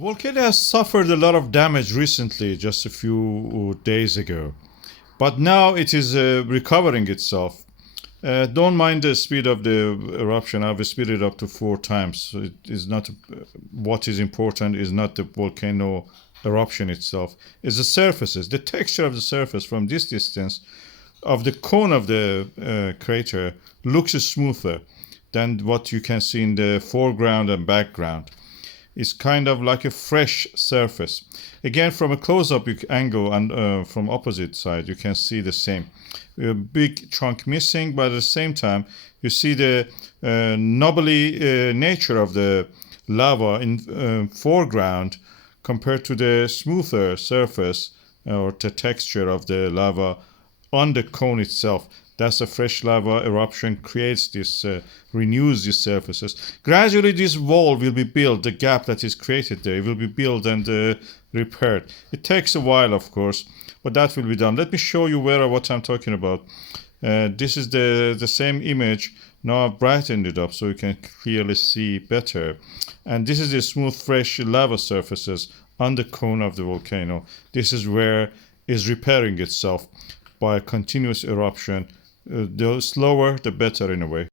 Volcano has suffered a lot of damage recently, just a few days ago, but now it is recovering itself. Don't mind the speed of the eruption. I've speeded up to 4 times. So it is not what is important is not the volcano eruption itself. It's the surfaces, the texture of the surface from this distance of the cone of the crater looks smoother than what you can see in the foreground and background. It's kind of like a fresh surface. Again, from a close-up angle and from opposite side, you can see the same. A big chunk missing, but at the same time, you see the knobbly nature of the lava in foreground compared to the smoother surface or the texture of the lava on the cone itself. That's a fresh lava eruption creates this, renews these surfaces. Gradually, this wall will be built, the gap that is created there will be built and repaired. It takes a while, of course, but that will be done. Let me show you what I'm talking about. This is the same image. Now I've brightened it up so you can clearly see better. And this is the smooth, fresh lava surfaces on the cone of the volcano. This is where is repairing itself by continuous eruption. The slower, the better in a way.